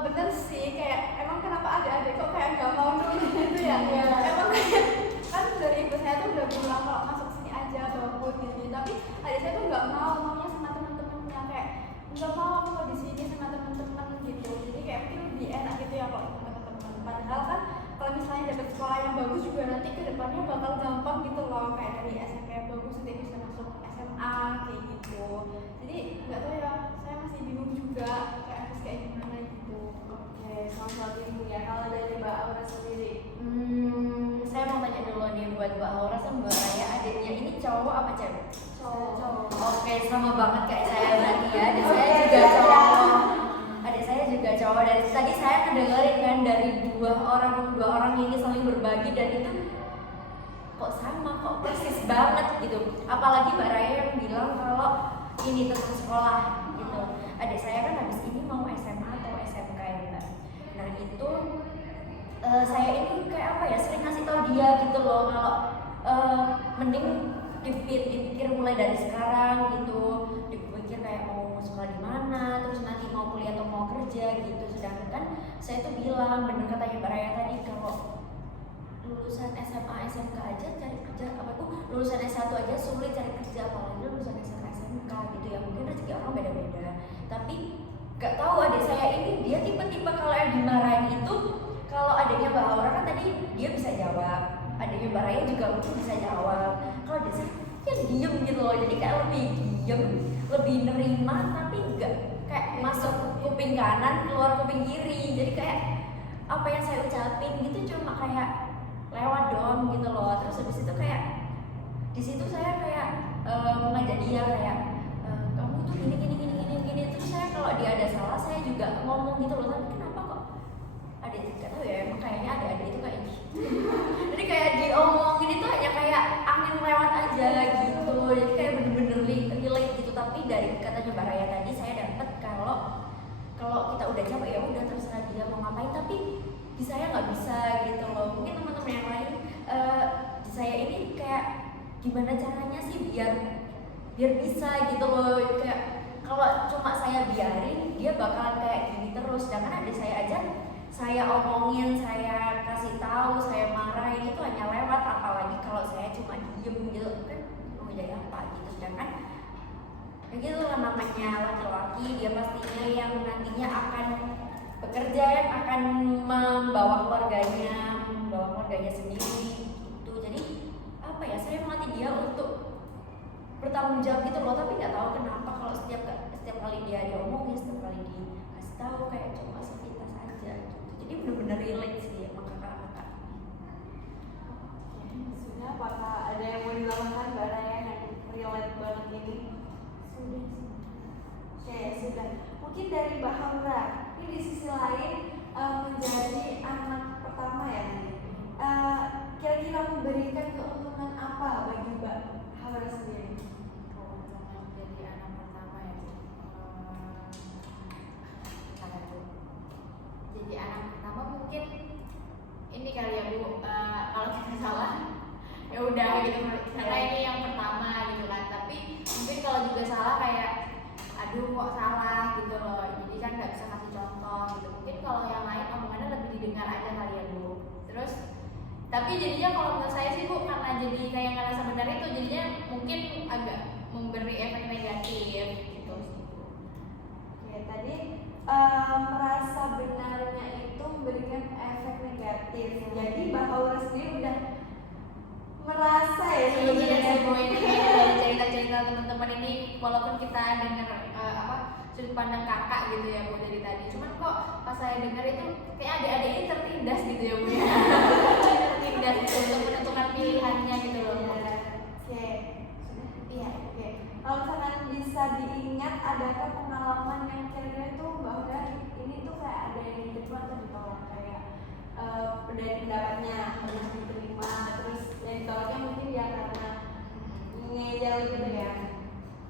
bener sih, kayak emang kenapa adik-adik kok kayak nggak mau dulu gitu ya? Emang kayak kan dari ibu saya tuh udah bilang kalau masuk sini aja bagus gitu, tapi adik saya tuh nggak maunya sama teman-temannya, kayak nggak mau aku mau di sini sama teman-teman gitu. Jadi kayak mungkin lebih enak gitu ya kalau sama teman-teman. Padahal kan kalau misalnya dapet sekolah yang bagus juga nanti kedepannya bakal gampang gitu loh, kayak dari SMP yang bagus nanti bisa masuk SMA kayak gitu. Jadi nggak tahu ya, saya masih bingung juga kayak harus kayak gimana gitu. Oke, sama-sama bingung ya. Kalau dari Mbak Aura sendiri, Saya mau tanya dulu nih buat Mbak Aura sama Mbak Raya, adiknya ini cowok apa cewek? cowok. Oke, sama banget kayak saya berarti ya. Adik saya juga cowok. Adik saya juga cowok. Dari tadi saya ngedengerin kan dari dua orang ini saling berbagi, dan itu kok sama, kok persis banget gitu. Apalagi Mbak Raya yang bilang kalau ini tentang sekolah gitu. Adik saya kan habis ini mau SMA atau SMK ya Mbak. Nah itu saya ini kayak apa ya, sering ngasih tau dia gitu loh kalau mending dipikir mulai dari sekarang gitu, dipikir kayak mau sekolah di mana, terus nanti mau kuliah atau mau kerja gitu. Sedangkan kan saya tuh bilang bener katanya Mbak Raya tadi, kalau lulusan SMA SMK aja cari kerja apa tuh, lulusan S1 aja sulit cari kerja, apalagi lulusan SMA SMK gitu ya. Mungkin rezeki orang beda-beda, tapi gak tahu adik saya ini dia tipe-tipe kalau yang dimarahin itu, kalau adiknya Mbak Aura kan tadi dia bisa jawab, adiknya Mbak Raya juga mungkin bisa jawab. Kalau adik saya ya diem gitu loh, jadi kayak lebih diem, lebih nerima, tapi enggak kayak masuk kuping kanan keluar kuping kiri. Jadi kayak apa yang saya ucapin gitu cuma kayak lewat doang gitu loh. Terus habis itu kayak di situ saya kayak mengajak dia kayak kamu tuh gini. Terus saya kalau dia ada salah saya juga ngomong gitu loh, tapi kenapa kok adik gak tahu ya, emang kayaknya adik-adik itu kayak gitu. Jadi kayak diomongin itu hanya kayak angin lewat aja gitu. Jadi kayak bener-bener relate gitu. Tapi dari katanya Mbak Raya tadi saya dapet kalau kita udah capek ya udah terserah dia mau ngapain, tapi di saya nggak bisa gitu loh. Mungkin teman-teman yang lain di saya ini kayak gimana caranya sih biar bisa gitu loh. Kayak kalau cuma saya biarin dia bakalan kayak gini terus. Sedangkan adik saya aja saya omongin, saya kasih tahu, saya marahin itu hanya lewat, apalagi kalau saya cuma diem gitu kan mau jadi apa gitu. Sedangkan ya gitu lah, namanya laki-laki dia pastinya yang nantinya akan bekerja, yang akan membawa keluarganya sendiri gitu. Jadi apa ya, saya melatih dia untuk bertanggung jawab gitu loh. Tapi nggak tahu kenapa kalau setiap kali dia diomongin, setiap kali dikasih tahu kayak cuma sepintas aja gitu. Jadi bener-bener relate sih sama kakak-kakak. Maksudnya apakah ada yang mau dilakukan Mbak Raya yang relate banget ini? Sudah sih. Oke, sudah. Mungkin dari Mbak Haura, ini di sisi lain menjadi anak pertama ya nih. Kira-kira memberikan keuntungan apa bagi Mbak Haura sendiri? Keuntungan jadi anak pertama ya, jadi anak pertama mungkin ini kali ya Bu, kalau kita salah ya udah gitu, karena ini yang pertama gitu kan. Tapi mungkin kalau juga salah kayak aduh kok salah gitu loh, jadi kan nggak bisa kasih contoh gitu. Mungkin kalau yang lain omongannya lebih didengar aja kali ya Bu. Terus tapi jadinya kalau menurut saya sih Bu, karena jadi kayak ngerasa benar itu, jadinya mungkin agak memberi efek negatif gitu sih Bu. Oke, tadi merasa benarnya itu memberikan efek negatif. Jadi Mbak Haura sendiri udah merasa ya Iya sebenarnya. sih Bu, ini dari cerita-cerita teman-teman ini, walaupun kita dengar sudut pandang kakak gitu ya Bu dari tadi, cuman kok pas saya dengar itu kayak adik-adik ini tertindas gitu ya Bu ya. Tertindas gitu untuk menentukan pilihannya gitu loh Bu. Oke, sudah. Iya. Oke, kalau misalkan bisa diingat, adakah pengalaman yang kira-kira itu Mbak Haura ini tuh kayak ada yang diterima atau ditolak, kayak dari pendapatnya pernah diterima, terus yang ditolaknya mungkin ya karena ngeyel gitu ya.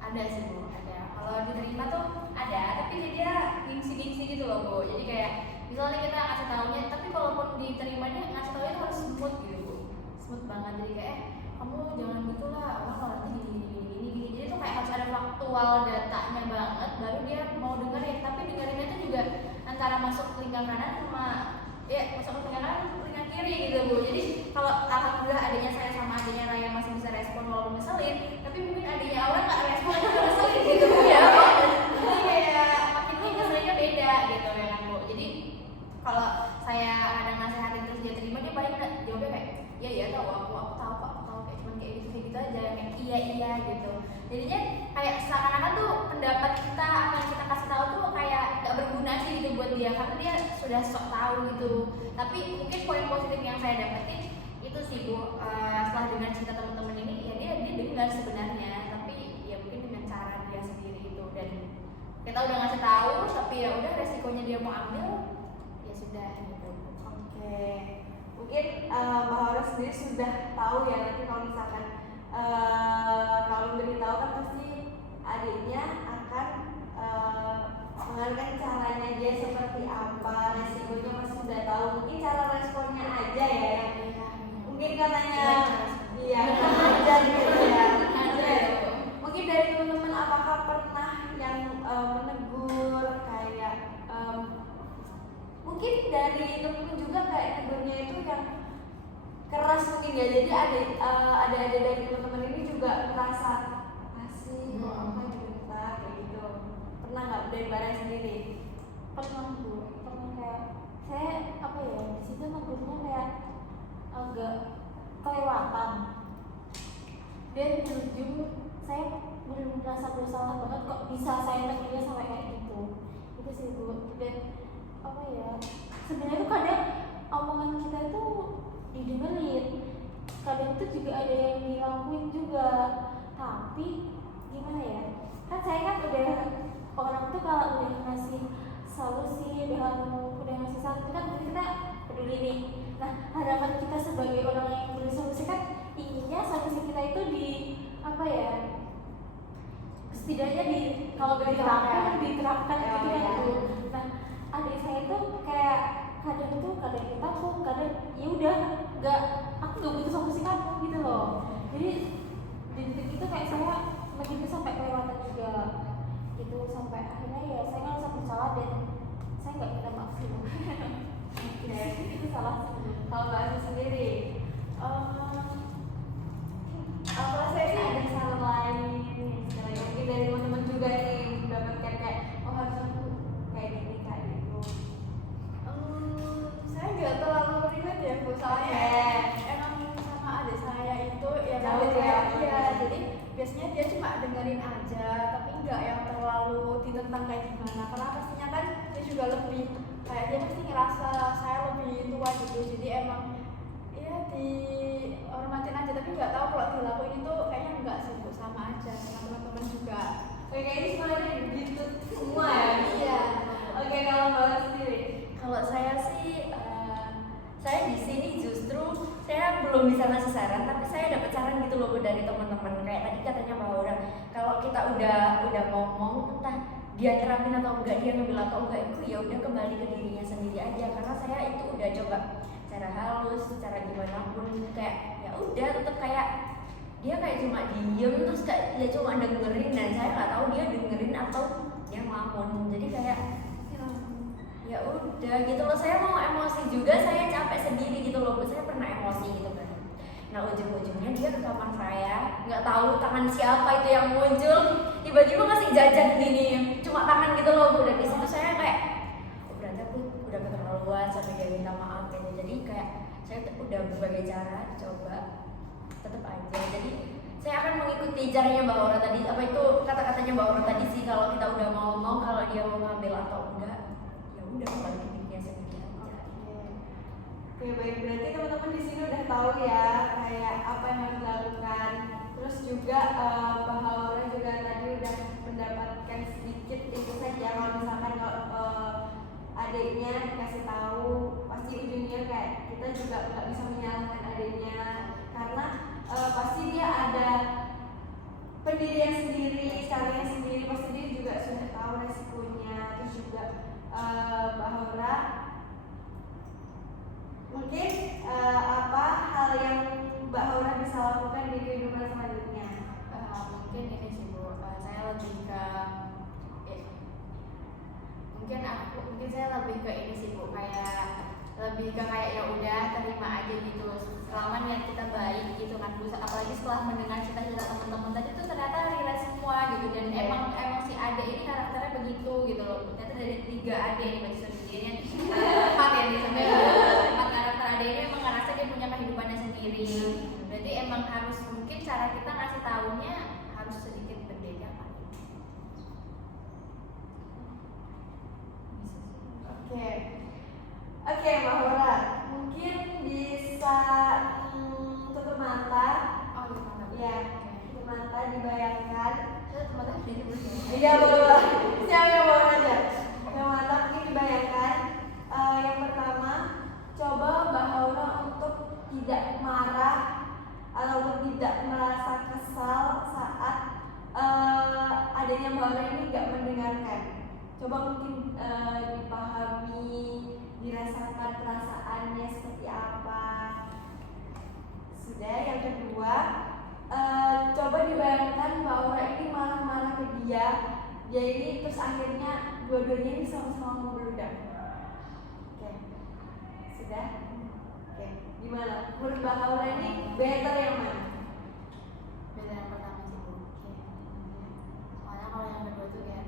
Ada sih Bu, ada. Kalau diterima tuh ada, tapi dia gengsi-gengsi gitu loh Bu. Jadi kayak misalnya kita ngasih taunya, tapi kalaupun diterimanya ngasih taunya tuh harus smooth gitu Bu, smooth banget. Jadi kayak kamu jangan gitu lah, orang kalau nanti gini. Jadi tuh kayak harus ada faktual datanya banget, baru dia mau dengerin. Tapi dengerinnya tuh juga antara masuk telinga kanan sama masuk ke telinga kanan, telinga kiri gitu Bu. Jadi kalau alhamdulillah adanya saya sama adanya Raya masih bisa respon walaupun ngeselin, tapi mungkin adanya Aura nggak respon aja udah ngeselin gitu Bu ya. Jadi kayak makin ngeselinnya beda gitu ya kan Bu. Jadi kalau saya ada nasehatin terus dia terima, dia paling jawabnya kayak iya tahu aku tahu kok, aku tahu kayak cuman kayak gitu aja, kayak iya gitu. Jadinya kayak seakan-akan tuh pendapat kita, apa yang kita kasih tahu tuh kayak gak berguna sih gitu buat dia, karena dia sudah sok tahu gitu. Tapi mungkin poin positif yang saya dapetin itu sih Bu, setelah dengar cerita teman-teman ini, ya dia dengar sebenarnya, tapi ya mungkin dengan cara dia sendiri itu. Dan kita udah ngasih tahu, tapi ya udah resikonya dia mau ambil, ya sudah gitu. Oke, mungkin Mbak Haura sendiri sudah tahu ya nanti kalau misalkan kalau beritahu kan pasti adiknya akan mengenalkan caranya dia seperti apa, resikonya masih sudah tahu. Mungkin cara responnya aja ya yang mungkin katanya iya ajar gitu ya. Oke. Mungkin dari teman-teman apakah pernah yang menegur kayak mungkin dari temen juga kayak negurnya itu yang keras mungkin ya, jadi ada dari teman-teman ini juga merasa kasih kok apa juga kayak gitu. Pernah nggak dari barang sendiri? Pernah Bu, pernah kayak saya apa ya, di situ negurnya kayak agak kelewatan dan ujung saya belum merasa bersalah banget kok bisa saya negurnya sampai kayak gitu. Itu sih Bu. Dan apa ya, sebenarnya tuh kadang omongan kita itu didengerin, kadang itu juga ada yang dilakuin juga, tapi gimana ya, kan saya kan udah orang tuh kalau udah ngasih solusi, udah ngasih saran itu kan kita peduli nih. Nah harapan kita sebagai orang yang beri solusi kan inginnya solusi kita itu di apa ya, setidaknya kalau diterapkan gitu kan Bu. Nah adik saya tuh kayak kadang kita pun kadang ya udah aku nggak butuh solusi kamu gitu loh. Jadi di titik itu kayak saya begitu sampai kelewatan juga itu sampai akhirnya ya saya ngerasa bersalah dan saya nggak minta maaf sih. Itu salah sih. Kalau Mbak Aziz sendiri, Apa saya sih ada saran lain istilahnya mungkin dari teman-teman juga nih mendapatkan kayak oh harusnya aku kayak gini kayak gitu. saya nggak terlalu relate ya Bu, soalnya emang sama adik saya itu ya Jauh adik saya ya? iya, jadi biasanya dia cuma dengerin aja tapi nggak yang terlalu ditentang kayak gimana, karena pastinya kan dia juga lebih kayak dia pasti ngerasa saya lebih tua gitu, jadi emang ya dihormatin aja, tapi nggak tahu kalau dilakuin itu kayaknya enggak sih Bu, sama aja sama teman-teman juga. Oke, ini semuanya gitu semua ya. Iya. Oke, kalau Mbak Aziz sendiri, Kalau saya sih, saya di sini justru saya belum bisa ngasih saran, tapi saya dapat saran gitu loh dari teman-teman. Kayak tadi katanya Mbak Aura, kalau kita udah ngomong entah dia terapin atau enggak, dia ngambil atau enggak, itu ya udah kembali ke dirinya sendiri aja. Karena saya itu udah coba cara halus, cara gimana pun, kayak ya udah tetap kayak dia kayak cuma diem terus kayak dia cuma dengerin, dan saya nggak tahu dia dengerin atau dia ngelamun. Jadi kayak ya udah gitu loh, saya mau emosi juga, saya capek sendiri gitu loh Bu, saya pernah emosi gitu kan. Nah ujung-ujungnya dia ke kamar saya, nggak tahu tangan siapa itu yang muncul, tiba-tiba ngasih jajan gini, cuma tangan gitu loh Bu. Dan di situ saya kayak oh, berarti aku udah keterlaluan sampai dia minta maaf gitu. Jadi kayak saya udah berbagai cara coba, tetap aja. Jadi saya akan mengikuti caranya Mbak Aura tadi, apa itu kata-katanya Mbak Aura tadi sih, kalau kita udah ngomong, kalau dia mau ngambil atau enggak ya udah kembali ke dirinya sendiri aja. oke baik, berarti teman-teman di sini udah tahu ya kayak apa yang harus dilakukan. Terus juga Mbak Aura juga tadi udah mendapatkan sedikit itu saja kalau misalkan adiknya dikasih tahu pasti ujungnya kayak kita juga nggak bisa menyalahkan adiknya karena pasti dia ada pendirian sendiri, caranya sendiri, pasti dia juga sudah tahu resikonya. Terus juga Mbak Aura mungkin apa hal yang Mbak Aura bisa lakukan di kehidupan selanjutnya? Mungkin ini sih Bu, saya lebih ke mungkin saya lebih ke ini sih Bu, kayak lebih ke kayak ya udah terima aja gitu, selama niat kita baik gitu kan Bu. Apalagi setelah mendengar cerita-cerita teman-teman tadi tuh ternyata relate semua gitu, dan emang si Ade ini karakternya begitu gitu loh. Ternyata dari 3 Ade ini bagi sendirinya 4 ya nih sampai 4 karakter Ade ini emang ngerasa dia punya kehidupannya sendiri. Berarti emang harus mungkin cara kita ngasih tahunya harus sedikit berbeda kan. Oke Mbak Aura, mungkin bisa tutup mata. Oh gitu. Ya, tutup mata, dibayangkan. Teman-teman jadi belum. Iya boleh, siapa yang bawa aja. Tutup mata, mungkin dibayangkan. Yang pertama, coba Mbak Aura untuk tidak marah ataupun tidak merasa kesal saat adanya Mbak Aura ini nggak mendengarkan. Coba mungkin dipahami, dirasakan perasaannya seperti apa. Sudah. Yang kedua, coba dibayangkan Mbak Aura ini marah-marah ke dia ini terus akhirnya dua-duanya ini sama-sama membludak. Oke, sudah. Oke, gimana menurut Mbak Aura ini better yang mana? Beda yang pertama sih Bu. Soalnya kalau yang kedua tuh kayak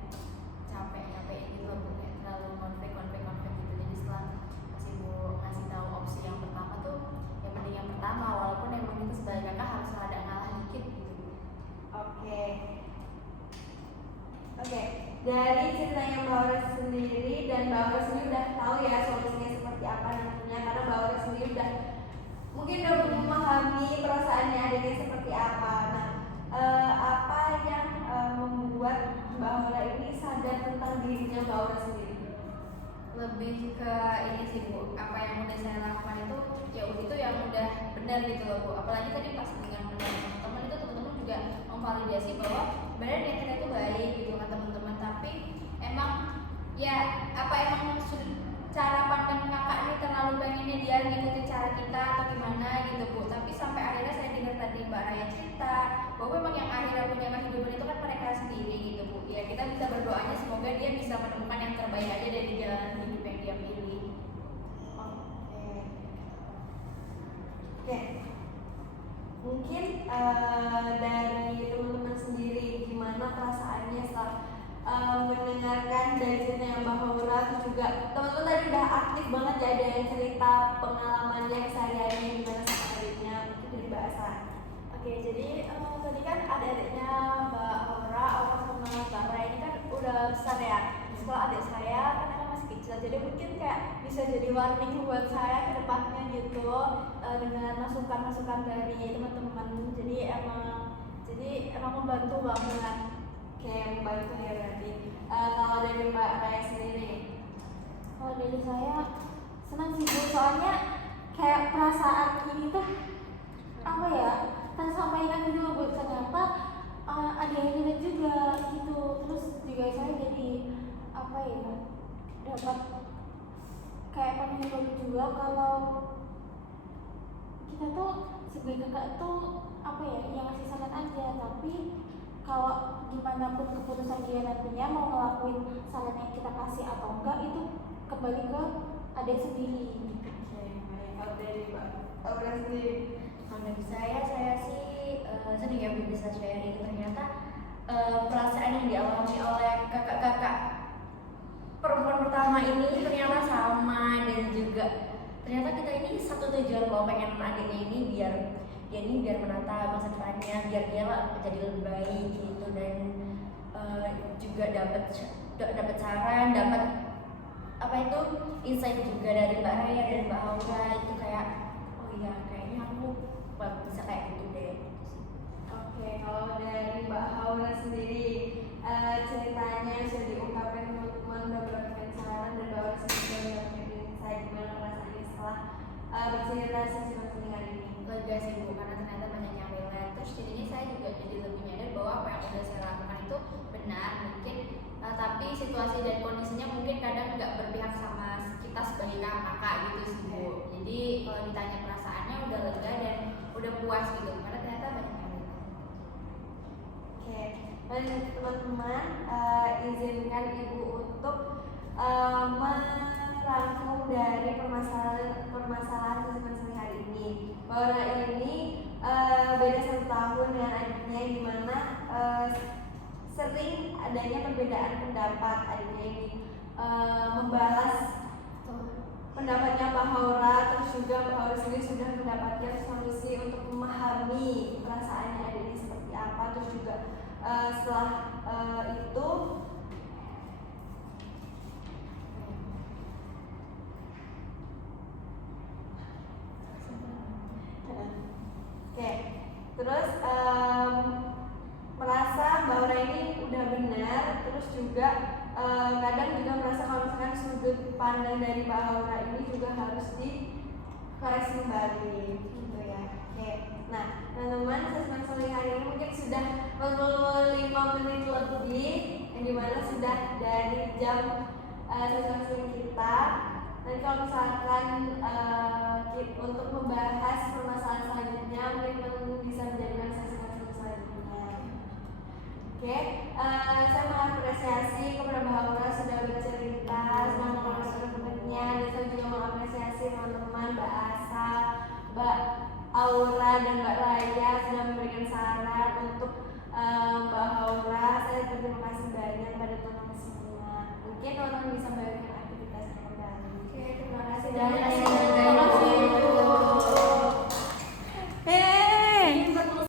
capek gitu loh Bu, kayak terlalu konflik gitu. Jadi setelah kasih Bu ngasih tahu opsi yang pertama tuh yang mending yang pertama, walaupun emang itu sebagai kakak harus ada ngalah dikit gitu Bu. Oke, dari ceritanya Mbak Aura sendiri, dan Mbak Aura sendiri udah tahu ya solusinya seperti apa nantinya, karena Mbak Aura sendiri mungkin udah memahami perasaannya adanya seperti apa. Nah, apa yang membuat Mbak Aura ini sadar tentang dirinya Mbak Aura sendiri? Lebih ke ini sih Bu, apa yang udah saya lakukan itu ya itu yang udah benar gitu loh Bu. Apalagi tadi pas dengan teman-teman itu, teman-teman juga memvalidasi bahwa sebenarnya niat kita itu baik gitu kan teman-teman, tapi emang ya apa emang cara pandang kakak ini terlalu pengennya dia ngikutin cara kita atau gimana gitu Bu. Tapi sampai akhirnya saya dengar tadi Mbak Raya cerita bahwa memang yang akhirnya punya kehidupan itu kan mereka sendiri gitu Bu. Ya kita bisa berdoanya semoga dia bisa menemukan yang terbaik aja dari jalan hidup yang dia pilih. Oke. Mungkin dari teman-teman sendiri gimana perasaannya setelah mendengarkan dari ceritanya Mbak Haura, terus juga teman-teman tadi udah aktif banget ya, ada yang cerita pengalamannya kesehariannya gimana sama adiknya, mungkin dari Mbak Asa. Oke, jadi tadi kan adik-adiknya Mbak Aura sama Mbak Rai ini kan udah besar ya. Setelah adik saya kan emang masih kecil, jadi mungkin kayak bisa jadi warning buat saya ke depannya gitu, dengan masukan-masukan dari teman-teman. Jadi emang membantu banget. Oke, membantu ya berarti. Kalau dari Mbak Rai sendiri, Kalau dari saya senang sih Bu, soalnya kayak perasaan ini tuh apa ya, tersampaikan gitu loh Bu, ternyata ada yang relate juga gitu. Terus juga saya jadi apa ya, dapat kayak pemikiran juga kalau kita tuh sebagai kakak tuh apa ya, yang ngasih saran aja, tapi kalau gimana pun keputusan dia nantinya mau ngelakuin saran yang kita kasih atau enggak, itu kembali ke adik sendiri gitu. kalau dari Mbak Aura sendiri, Kalau dari saya sih sedih ya Bu bisa sharing. Ternyata perasaan yang dialami oleh kakak-kakak perempuan pertama ini ternyata sama, dan juga ternyata kita ini satu tujuan loh, pengen adiknya ini biar dia ini biar menata masa depannya, biar dia jadi lebih baik gitu, dan juga dapat saran, dapat apa itu insight juga dari Mbak Raya dan Mbak Aura, itu kayak oh iya kayaknya aku bisa kayak gitu deh. oke, kalau dari Mbak Haura sendiri, ceritanya sudah diungkapkan teman-teman, udah berikan saran, dan Mbak Haura sendiri udah berikan insight gimana perasaannya setelah bercerita sesi konseling hari ini. Lega sih Bu, karena ternyata banyak yang relate. Terus jadinya saya juga jadi lebih nyadar bahwa apa yang udah saya lakukan itu benar mungkin, tapi situasi dan kondisinya mungkin kadang nggak berpihak sama kita sebagai kakak gitu sih Bu. Jadi kalau ditanya perasaannya udah lega dan udah puas gitu, karena ternyata banyak yang relate. Oke, dan teman-teman, izinkan Ibu untuk merangkum dari permasalahan sesi konseling hari ini. Bahwa ini beda 1 tahun dengan adiknya, yang dimana sering adanya perbedaan pendapat. Adiknya ini membalas pendapatnya Mbak Haura, terus juga Mbak Haura sendiri sudah mendapatkan solusi untuk memahami perasaannya adiknya seperti apa. Terus juga setelah itu oke, terus merasa bahwa ini udah benar, terus juga kadang juga merasa kalau misalkan sudut pandang dari Mbak Haura ini juga harus dikoreksi kembali gitu ya. Oke, nah teman-teman, sesi konseling hari ini mungkin sudah 45 menit lebih, yang dimana sudah dari jam sesi konseling kita. Dan kalau misalkan untuk membahas permasalahan selanjutnya, mungkin bisa menjadikan sesi konseling selanjutnya. Oke, saya mengapresiasi kepada Mbak Haura sudah bercerita, sudah mengapresiasi temannya, dan saya juga mengapresiasi teman-teman Mbak Asa, Mbak Aura, dan Mbak Raya sudah memberikan saran untuk Mbak Haura. Saya berterima kasih banyak pada teman